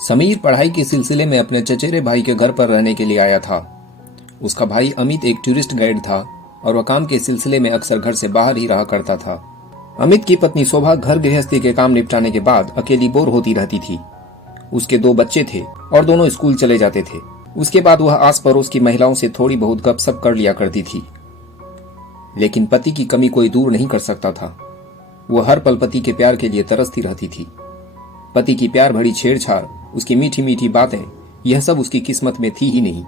समीर पढ़ाई के सिलसिले में अपने चचेरे भाई के घर पर रहने के लिए आया था। उसका भाई अमित एक टूरिस्ट गाइड था और वह काम के सिलसिले में अक्सर घर से बाहर ही रहा करता था। अमित की पत्नी शोभा घर गृहस्थी के काम निपटाने के बाद अकेली बोर होती रहती थी। उसके 2 बच्चे थे और दोनों स्कूल चले जाते थे। उसके बाद वह आस पड़ोस की महिलाओं से थोड़ी बहुत गपशप कर लिया करती थी, लेकिन पति की कमी कोई दूर नहीं कर सकता था। वह हर पल पति के प्यार के लिए तरसती रहती थी। पति की प्यार भरी छेड़छाड़, उसकी मीठी मीठी बातें, यह सब उसकी किस्मत में थी ही नहीं।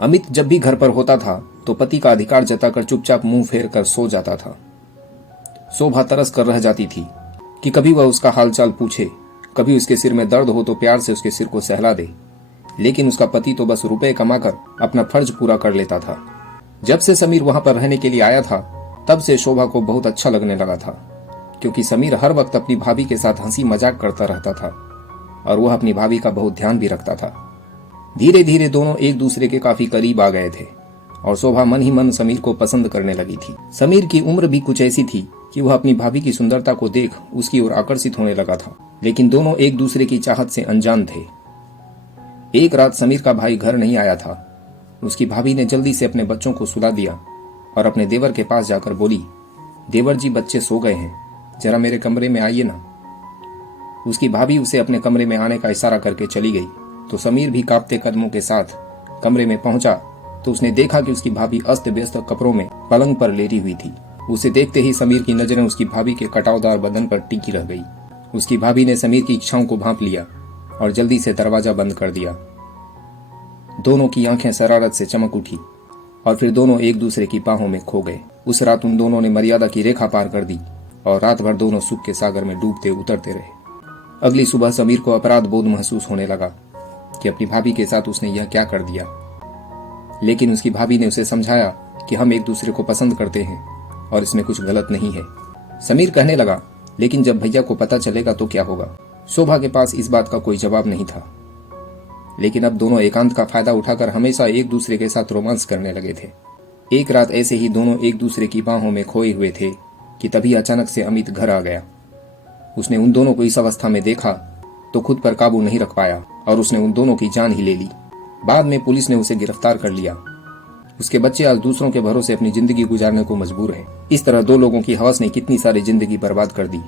अमित जब भी घर पर होता था तो पति का अधिकार जताकर चुपचाप मुंह फेर कर सो जाता था। शोभा तरस कर रह जाती थी कि कभी वह उसका हालचाल पूछे, कभी उसके सिर में दर्द हो तो प्यार से उसके सिर को सहला दे, लेकिन उसका पति तो बस रुपए कमाकर अपना फर्ज पूरा कर लेता था। जब से समीर वहां पर रहने के लिए आया था तब से शोभा को बहुत अच्छा लगने लगा था, क्योंकि समीर हर वक्त अपनी भाभी के साथ हंसी मजाक करता रहता था और वह अपनी भाभी का बहुत ध्यान भी रखता था। धीरे धीरे दोनों एक दूसरे के काफी करीब आ गए थे और शोभा मन ही मन समीर को पसंद करने लगी थी। समीर की उम्र भी कुछ ऐसी थी कि वह अपनी भाभी की सुंदरता को देख उसकी ओर आकर्षित होने लगा था, लेकिन दोनों एक दूसरे की चाहत से अनजान थे। एक रात समीर का भाई घर नहीं आया था। उसकी भाभी ने जल्दी से अपने बच्चों को सुला दिया और अपने देवर के पास जाकर बोली, देवर जी बच्चे सो गए हैं, जरा मेरे कमरे में आइए ना। उसकी भाभी उसे अपने कमरे में आने का इशारा करके चली गई तो समीर भी कांपते कदमों के साथ कमरे में पहुंचा तो उसने देखा कि उसकी भाभी अस्त व्यस्त कपड़ों में पलंग पर लेटी हुई थी। उसे देखते ही समीर की नजरें उसकी भाभी के कटावदार बदन पर टिकी रह गई। उसकी भाभी ने समीर की इच्छाओं को भांप लिया और जल्दी से दरवाजा बंद कर दिया। दोनों की आंखें शरारत से चमक उठी और फिर दोनों एक दूसरे की बाहों में खो गए। उस रात उन दोनों ने मर्यादा की रेखा पार कर दी और रात भर दोनों सुख के सागर में डूबते उतरते रहे। अगली सुबह समीर को अपराध बोध महसूस होने लगा कि अपनी भाभी के साथ उसने यह क्या कर दिया, लेकिन उसकी भाभी ने उसे समझाया कि हम एक दूसरे को पसंद करते हैं और इसमें कुछ गलत नहीं है। समीर कहने लगा, लेकिन जब भैया को पता चलेगा तो क्या होगा। शोभा के पास इस बात का कोई जवाब नहीं था, लेकिन अब दोनों एकांत का फायदा उठाकर हमेशा एक दूसरे के साथ रोमांस करने लगे थे। एक रात ऐसे ही दोनों एक दूसरे की बाहों में खोए हुए थे कि तभी अचानक से अमित घर आ गया। उसने उन दोनों को इस अवस्था में देखा तो खुद पर काबू नहीं रख पाया और उसने उन दोनों की जान ही ले ली। बाद में पुलिस ने उसे गिरफ्तार कर लिया। उसके बच्चे आज दूसरों के भरोसे अपनी जिंदगी गुजारने को मजबूर हैं। इस तरह 2 लोगों की हवस ने कितनी सारी जिंदगी बर्बाद कर दी।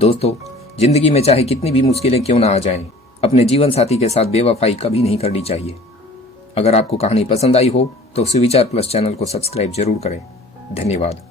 दोस्तों, जिंदगी में चाहे कितनी भी मुश्किलें क्यों ना आ जाएं, अपने जीवन साथी के साथ बेवफाई कभी नहीं करनी चाहिए। अगर आपको कहानी पसंद आई हो तो सुविचार प्लस चैनल को सब्सक्राइब जरूर करें। धन्यवाद।